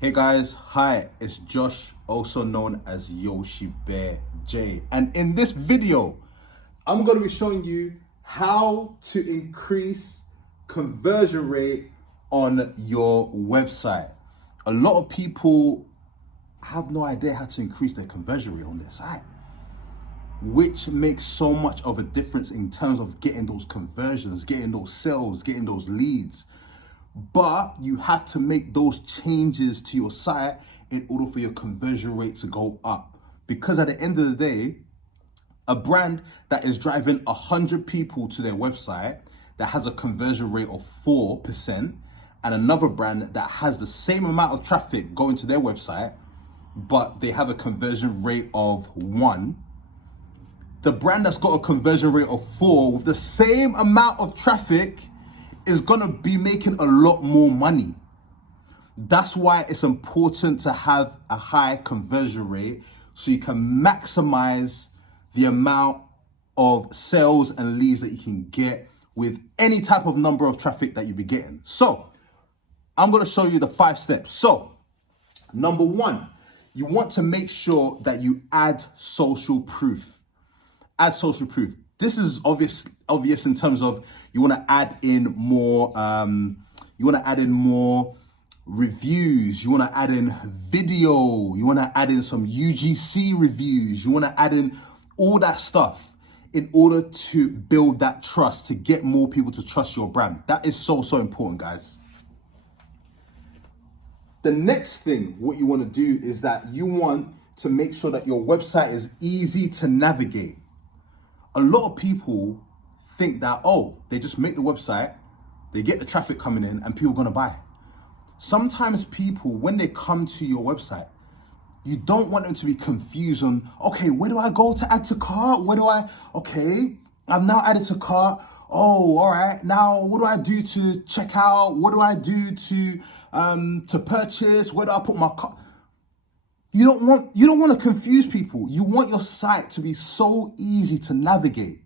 Hey guys, hi, it's Josh, also known as Yoshi Bear J. And in this video, I'm going to be showing you how to increase conversion rate on your website. A lot of people have no idea how to increase their conversion rate on their site, which makes so much of a difference in terms of getting those conversions, getting those sales, getting those leads. But you have to make those changes to your site in order for your conversion rate to go up. Because at the end of the day, a brand that is driving 100 people to their website that has a conversion rate of 4%, and another brand that has the same amount of traffic going to their website, but they have a conversion rate of 1, the brand that's got a conversion rate of 4 with the same amount of traffic is gonna be making a lot more money. That's why it's important to have a high conversion rate so you can maximize the amount of sales and leads that you can get with any type of number of traffic that you be getting. So I'm gonna show you the 5 steps. So number 1, you want to make sure that you add social proof. Add social proof. This is obvious in terms of you want to add in more. You want to add in more reviews. You want to add in video. You want to add in some UGC reviews. You want to add in all that stuff in order to build that trust, to get more people to trust your brand. That is so important, guys. The next thing, what you want to do is that you want to make sure that your website is easy to navigate. A lot of people think that, they just make the website, they get the traffic coming in and people are gonna buy. Sometimes people, when they come to your website, you don't want them to be confused on, okay, where do I go to add to cart? I've now added to cart. Oh, all right, now what do I do to check out? What do I do to purchase? Where do I put my cart? You don't want to confuse people. You want your site to be so easy to navigate.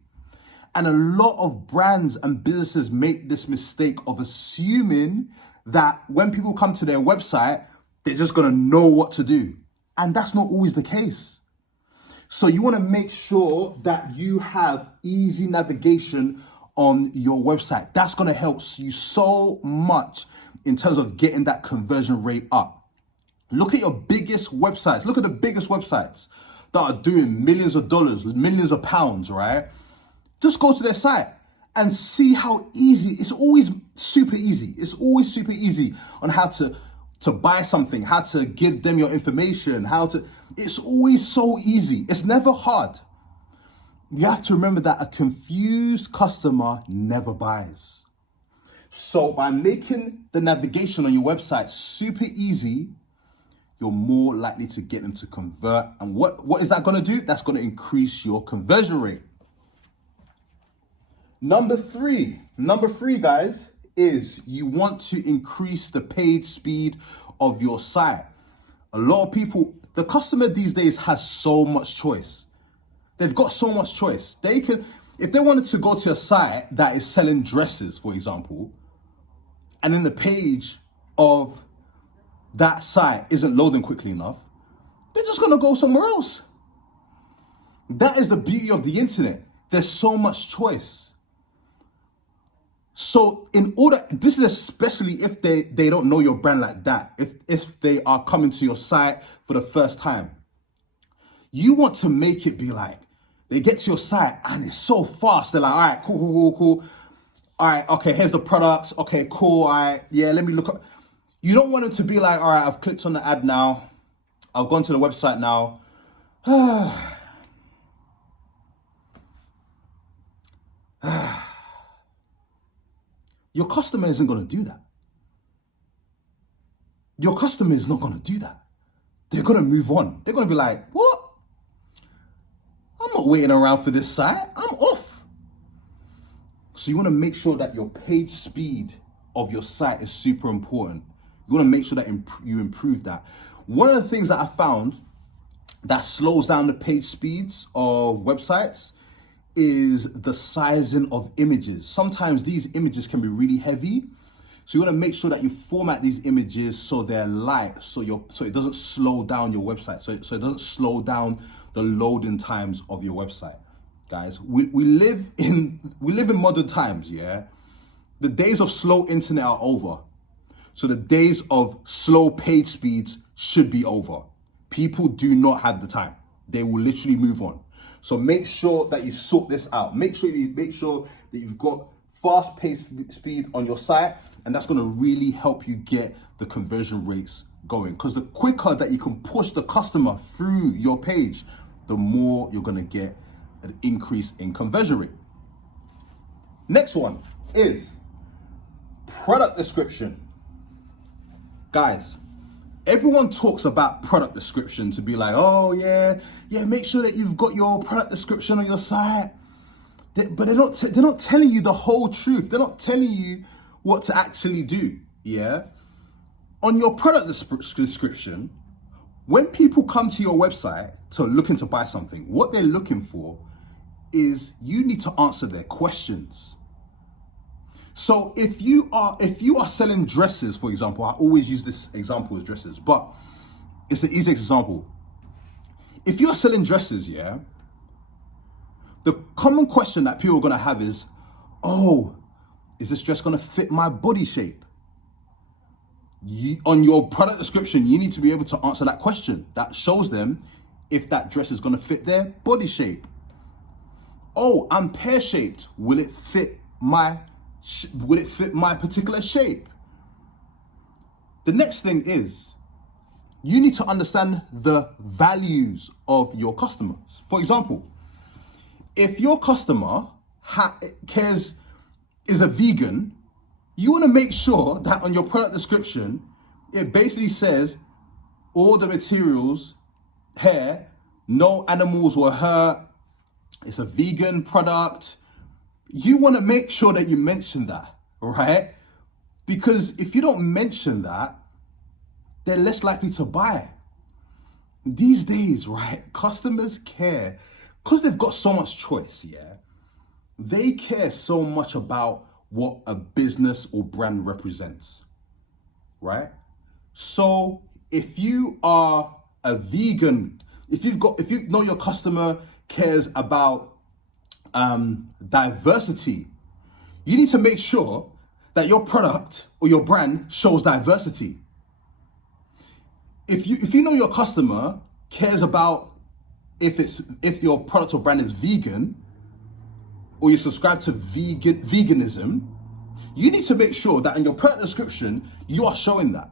And a lot of brands and businesses make this mistake of assuming that when people come to their website, they're just going to know what to do. And that's not always the case. So you want to make sure that you have easy navigation on your website. That's going to help you so much in terms of getting that conversion rate up. Look at your biggest websites. Look at the biggest websites that are doing millions of dollars, millions of pounds, right? Just go to their site and see how easy. It's always super easy. It's always super easy on how to buy something, how to give them your information, it's always so easy. It's never hard. You have to remember that a confused customer never buys. So by making the navigation on your website super easy, you're more likely to get them to convert. And what is that going to do? That's going to increase your conversion rate. Number three, guys, is you want to increase the page speed of your site. A lot of people, the customer these days has so much choice. They've got so much choice. They can, if they wanted to go to a site that is selling dresses, for example, and then the page of that site isn't loading quickly enough, they're just gonna go somewhere else. That is the beauty of the internet. There's so much choice. So this is especially if they don't know your brand like that, if they are coming to your site for the first time. You want to make it be like, they get to your site and it's so fast. They're like, all right, cool. All right, okay, here's the products. Okay, cool, all right, yeah, let me look up. You don't want them to be like, all right, I've clicked on the ad now. I've gone to the website now. Your customer isn't going to do that. Your customer is not going to do that. They're going to move on. They're going to be like, what? I'm not waiting around for this site. I'm off. So you want to make sure that your page speed of your site is super important. You want to make sure that you improve that. One of the things that I found that slows down the page speeds of websites is the sizing of images. Sometimes these images can be really heavy. So you want to make sure that you format these images so they're light, so it doesn't slow down your website, so it doesn't slow down the loading times of your website. Guys, we live in modern times, yeah? The days of slow internet are over. So the days of slow page speeds should be over. People do not have the time. They will literally move on. So make sure that you sort this out. Make sure that you've got fast page speed on your site, and that's gonna really help you get the conversion rates going. Because the quicker that you can push the customer through your page, the more you're gonna get an increase in conversion rate. Next one is product description. Guys, everyone talks about product description to be like, oh yeah, make sure that you've got your product description on your site. But they're not telling you the whole truth. They're not telling you what to actually do, yeah? On your product description, when people come to your website to looking to buy something, what they're looking for is you need to answer their questions. So if you are selling dresses, for example, I always use this example as dresses, but it's the easiest example. If you're selling dresses, yeah, the common question that people are gonna have is, oh, is this dress gonna fit my body shape? On your product description, you need to be able to answer that question. That shows them if that dress is gonna fit their body shape. Oh, I'm pear-shaped. Will it fit my particular shape? The next thing is, you need to understand the values of your customers. For example, if your customer is a vegan, you want to make sure that on your product description, it basically says all the materials here, no animals were hurt, it's a vegan product. You want to make sure that you mention that, right? Because if you don't mention that, they're less likely to buy. These days, right, customers care because they've got so much choice, yeah? They care so much about what a business or brand represents, right? So if you are a vegan, if you know your customer cares about diversity, you need to make sure that your product or your brand shows diversity. If you know your customer cares about if your product or brand is vegan, or you subscribe to veganism, you need to make sure that in your product description you are showing that.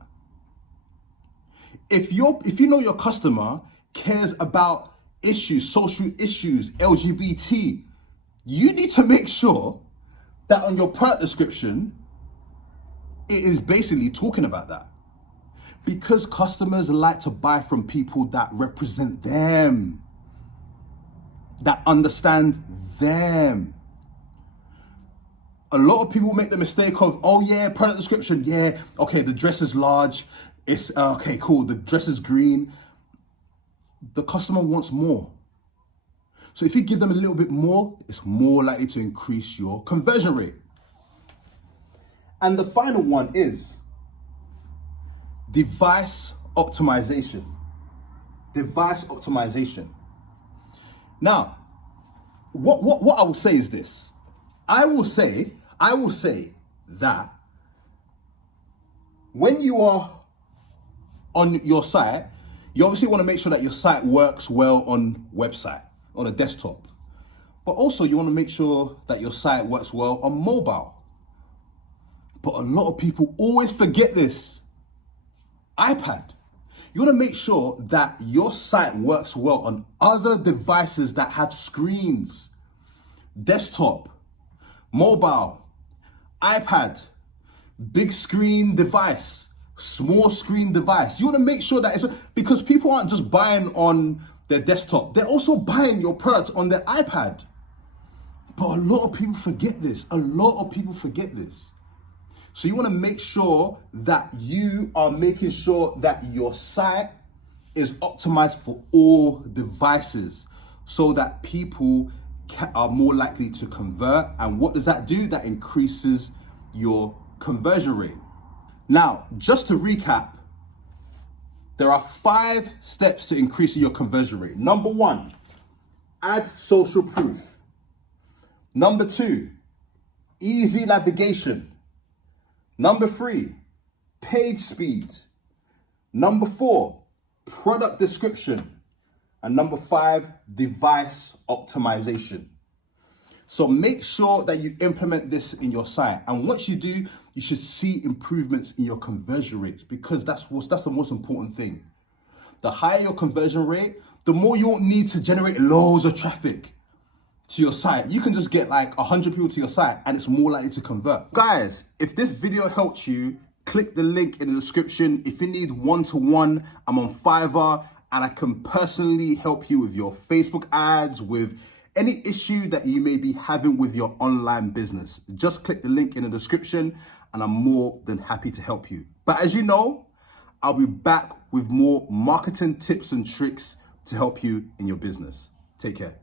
If you know your customer cares about issues, social issues, LGBT, you need to make sure that on your product description it is basically talking about that. Because customers like to buy from people that represent them, that understand them. A lot of people make the mistake of, oh yeah, product description, yeah, okay, the dress is large, it's, okay, cool, the dress is green. The customer wants more. So if you give them a little bit more, it's more likely to increase your conversion rate. And the final one is device optimization. Device optimization. Now, what I will say is this. I will say that when you are on your site, you obviously want to make sure that your site works well on a desktop. But also you want to make sure that your site works well on mobile. But a lot of people always forget this. iPad. You want to make sure that your site works well on other devices that have screens. Desktop, mobile, iPad, big screen device, small screen device. You want to make sure that it's, because people aren't just buying on their desktop, they're also buying your products on their iPad. But a lot of people forget this. So you want to make sure that you are making sure that your site is optimized for all devices so that people are more likely to convert. And what does that do? That increases your conversion rate. Now, just to recap, there are 5 steps to increasing your conversion rate. Number 1, add social proof. Number 2, easy navigation. Number 3, page speed. Number 4, product description. And number 5, device optimization. So make sure that you implement this in your site. And once you do, you should see improvements in your conversion rates, because that's the most important thing. The higher your conversion rate, the more you won't need to generate loads of traffic to your site. You can just get like 100 people to your site and it's more likely to convert. Guys, if this video helped you, click the link in the description. If you need one-to-one, I'm on Fiverr and I can personally help you with your Facebook ads, with any issue that you may be having with your online business. Just click the link in the description and I'm more than happy to help you. But as you know, I'll be back with more marketing tips and tricks to help you in your business. Take care.